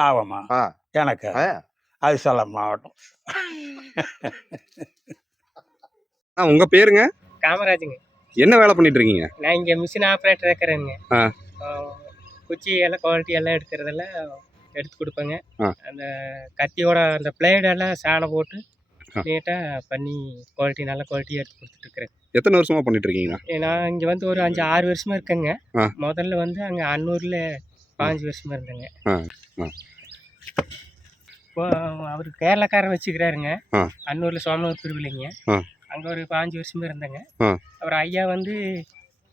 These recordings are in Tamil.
லாபமா? ஆ. எனக்கு ஆ. அது சேலம் மாவட்டம். உங்க பேருங்க? காமராஜுங்க. என்ன வேலை பண்ணிட்டு இருக்கீங்க? நான் இங்கே மிஷின் ஆப்ரேட்டர் இருக்கிறேங்க. ஆ. குச்சி எல்லாம் குவாலிட்டி எல்லாம் எடுக்கிறதெல்லாம் எடுத்து கொடுப்பேங்க. ஆ. அந்த கத்தியோட அந்த பிளேடெல்லாம் சாணம் போட்டு ஆ. நீட்டாக பண்ணி குவாலிட்டி நல்ல குவாலிட்டியாக எடுத்து கொடுத்துட்ருக்குறேன். எத்தனை வருஷமா பண்ணிட்டு இருக்கீங்க? நான் இங்கே வந்து ஒரு 5-6 வருஷமா இருக்கேங்க. ஆ. முதல்ல வந்து அங்கே அன்னூரில் 5 வருஷமா இருந்தேங்க. ஆ. ஆ. இப்போ அவர் கேரளாக்காரன் வச்சுக்கிறாருங்க. ஆ. அன்னூரில் சோமனூர் திருவிழைங்க. ஆ. அங்கே ஒரு 5 வருஷமா இருந்தேங்க. ஆ. அவர் ஐயா வந்து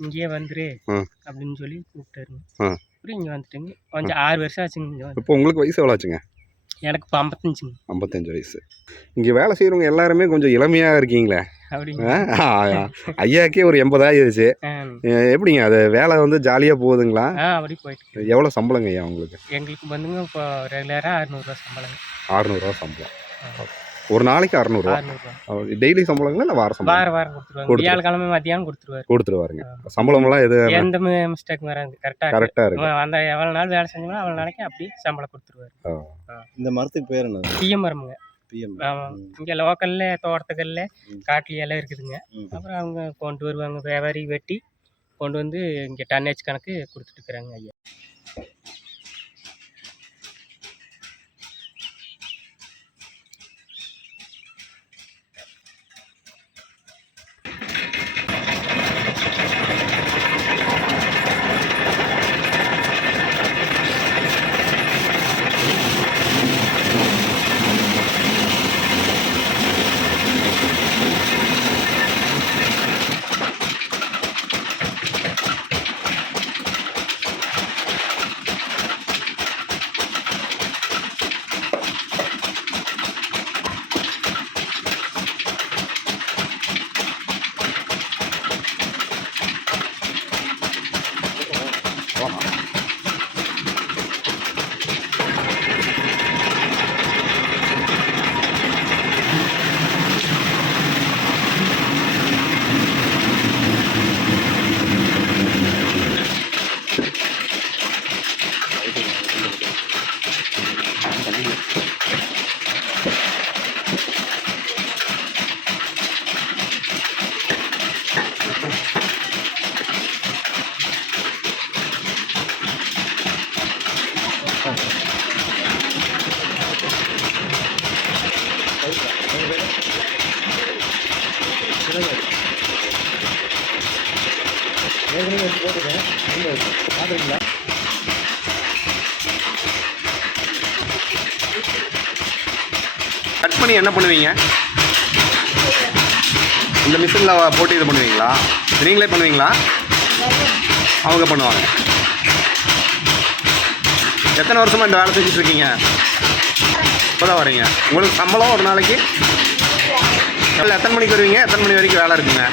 இங்கேயே வந்துரு ஆ. அப்படின்னு சொல்லி கூப்பிட்டாருங்க. ஆ. அப்புறம் இங்கே வந்துட்டுங்க. கொஞ்சம் 6 வருஷம் ஆச்சுங்க இங்கே வந்து. இப்போ உங்களுக்கு வயசு எவ்வளோ ஆச்சுங்க? எனக்கு இப்போ 55ங்க. 55 வயசு. இங்கே வேலை செய்கிறவங்க எல்லாருமே கொஞ்சம் இளமையாக இருக்கீங்களே. அப்படிங்க. ஐயாக்கே ஒரு 80 ஆகிடுச்சு. எப்படிங்க அது வேலை வந்து ஜாலியாக போகுதுங்களா? அப்படி போயிட்டு. எவ்வளோ சம்பளங்க ஐயா உங்களுக்கு? எங்களுக்கு வந்துங்க இப்போ ரெகுலராக 600 சம்பளங்க. 600 சம்பளம். ஒரு நாளைக்கு 600. டெய்லி சம்பளங்களா இல்லை வார சம்பளம்? வாரம் கொடுத்துருவாங்க. வியாழக்கிழமை மத்தியானம் கொடுத்துருவாருங்க. சம்பளம்லாம் எது எந்த மிஸ்டேக் வராது. கரெக்டாக இருக்கு. அந்த எவ்வளோ நாள் வேலை செஞ்சோம்னா அவ்வளோ நாளைக்கு அப்படியே சம்பளம் கொடுத்துருவாரு. இந்த மரத்துக்கு பேர் என்ன? பிஎம் மரமுங்க. ஆமாம். இங்கே லோக்கல்ல தோட்டத்துக்கல்ல காட்டுல எல்லாம் இருக்குதுங்க. அப்புறம் அவங்க கொண்டு வருவாங்க, வியாபாரி வெட்டி கொண்டு வந்து இங்கே டன்னேஜ் கணக்கு கொடுத்துட்டு இருக்கிறாங்க ஐயா. கட் பண்ணி என்ன பண்ணுவீங்க? இந்த மிஷினில் போட்டு இது பண்ணுவீங்களா? நீங்களே பண்ணுவீங்களா? அவங்க பண்ணுவாங்க. எத்தனை வருஷமாக இந்த வேலை செஞ்சுட்டு இருக்கீங்க? இப்போ தான் வரீங்க. உங்களுக்கு சம்பளம் ஒரு நாளைக்கு எத்தனை மணிக்கு வருவீங்க? எத்தனை மணி வரைக்கும் வேலை இருக்குங்க?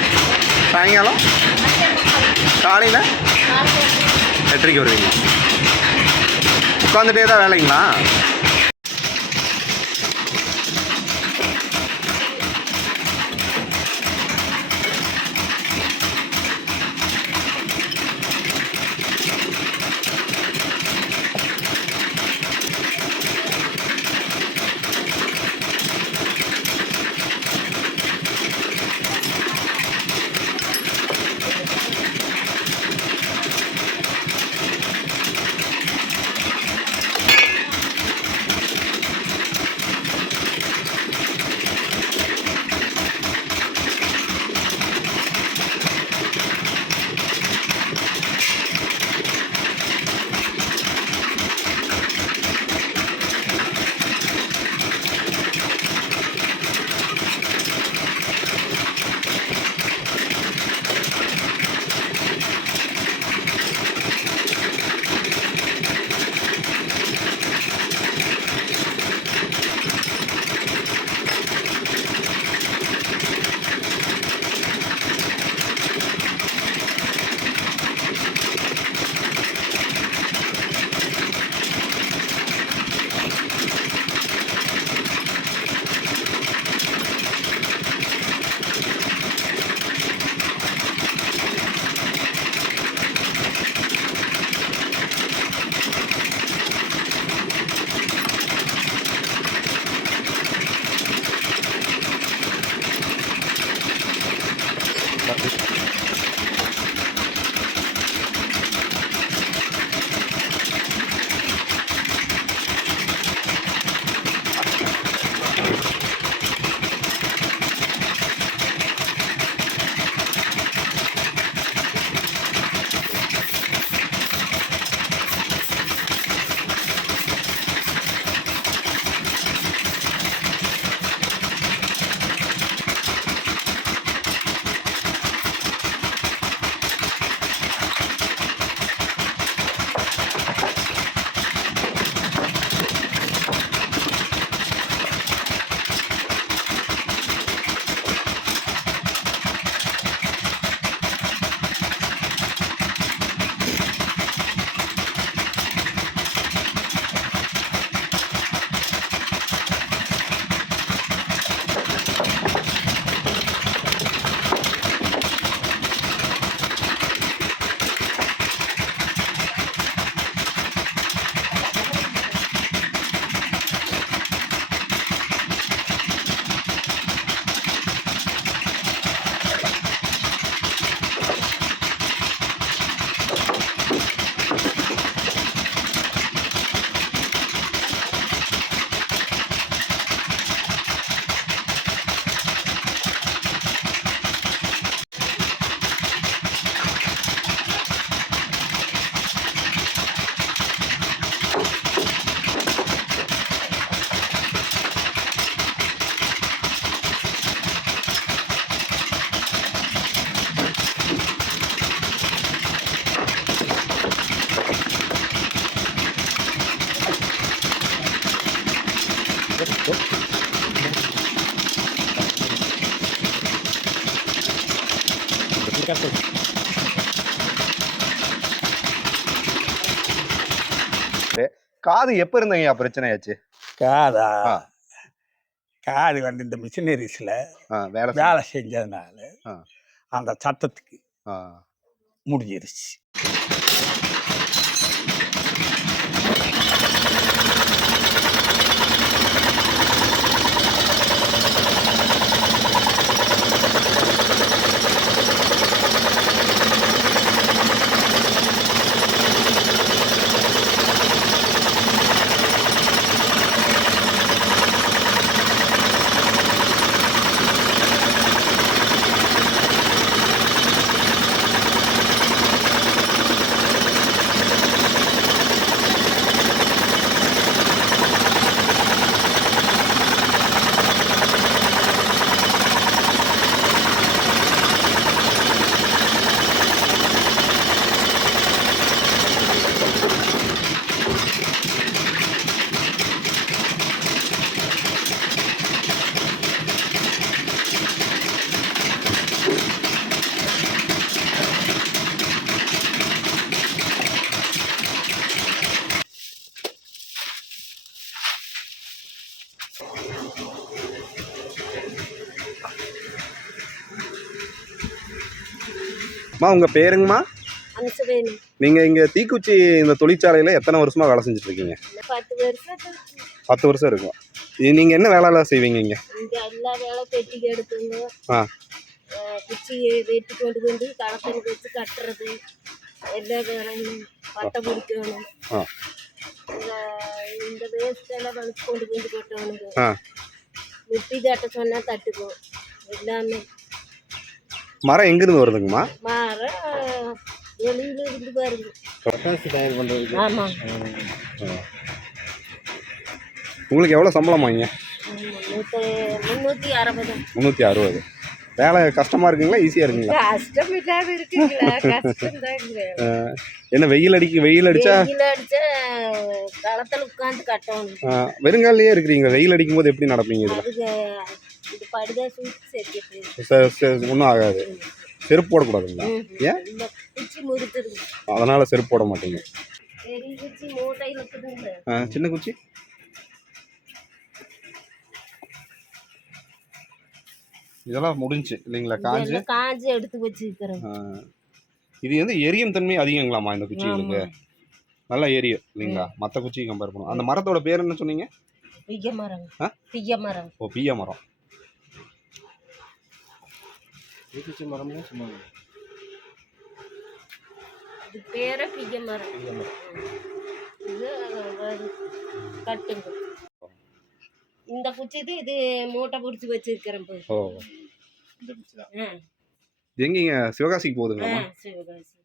சாயங்காலம் காலையில் 8:30 வருவீங்க. உட்காந்துட்டே தான் வேலைங்களா? காது எப்ப இருந்தீங்க பிரச்சனையாச்சு? காதா ஆ. காது வந்து இந்த மிஷினரிஸில் வேலை வேலை செஞ்சதுனால ஆ. அந்த சத்தத்துக்கு ஆ. முடிஞ்சிருச்சு. உங்க பேருங்கம்மா? அம்சவேணி. நீங்க இங்க தீக்குச்சி இந்த தொழிற்சாலையில எத்தனை வருஷமா வேலை செஞ்சுட்டு இருக்கீங்க? 10 வருஷம். 10 வருஷம் இருக்கும். நீங்க என்ன வேலைலாம் செய்வீங்க இங்க? இங்க எல்லா வேலை பெட்டி எடுத்துங்க, ஆ. குச்சி வெட்டி கொண்டு வந்து களத்தில் வச்சு கட்டுறது, எல்லா வேலையும் பட்டை பிடிக்கணும். இந்த வேஸ்ட் எல்லாம் வலிச்சு கொண்டு வந்து கொட்டணுங்க. மிட்டி தட்ட சொன்னா தட்டுக்கும். எல்லாமே மரம் எங்கிருந்து வருதுங்கம்மா? மரம் வெளியில இருந்து பாருங்க. பட்டாசு தயார் பண்றது. ஆமா. உங்களுக்கு எவ்வளவு சம்பளம் வாங்க? 360. 360. வேலை கஷ்டமா இருக்குங்களா ஈஸியா இருக்குங்களா? கஷ்டம் இல்லாம இருக்குங்களா? கஷ்டம் தாங்க. என்ன வெயில் அடிச்சா வெயில் அடிச்சா களத்துல உட்காந்து கட்டணும். வெறுங்காலையே இருக்கிறீங்க, வெயில் அடிக்கும் போது எப்படி நடப்பீங்க? அதுக்கு இது படுதா சூட்டு ஒன்றும் ஆகாது. செருப்பு போடக்கூடாதுங்களா? ஏன்? குச்சி முறுத்துருங்க, அதனால செருப்பு போட மாட்டீங்க. பெரிய குச்சி மூட்டையில் இருக்குதுங்க. சின்ன குச்சி இதெல்லாம் முடிஞ்சு இல்லைங்களா? காஞ்சி எடுத்து வச்சுக்கிறோம். இது வந்து எரியும் தன்மை அதிகங்களாமா இந்த குச்சிகளுக்கு? நல்லா எரியும் இல்லைங்களா மற்ற குச்சியை கம்பேர் பண்ணுவோம். அந்த மரத்தோட பேர் என்ன சொன்னீங்க? பிய்ய மரம். பிய்ய மரம். ஓ, பிய்ய மரம். தீக்குச்சி மரம்னு சொன்னாங்க. இது பேரே பிய்ய மரம். இது கட்டுங்க. இந்த குச்சி இது மூட்டை பிடிச்சி வச்சிருக்கிறேன். ஓ, இந்த குச்சி தான். எங்கீங்க சிவகாசிக்கு போகுதுங்களா? சிவகாசி.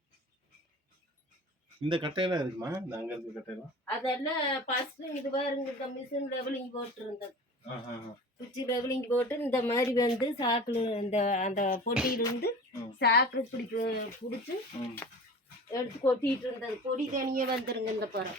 இந்த கட்டையெல்லாம் இருக்குமா? இந்த அங்க இருக்க கட்டையெல்லாம் அதெல்லாம் ஃபர்ஸ்ட் இது பாருங்க, இந்த மிஷின் லெவலிங் போட்டுருந்தது. குச்சி லெவலிங் போட்டு இந்த மாதிரி வந்து சாக்கில் அந்த பொட்டியிலிருந்து சாக்கில் இப்படி பிடிச்சி எடுத்து கொட்டிட்டு இருந்தது. பொடி தனியே வந்துருங்க இந்த பரம்.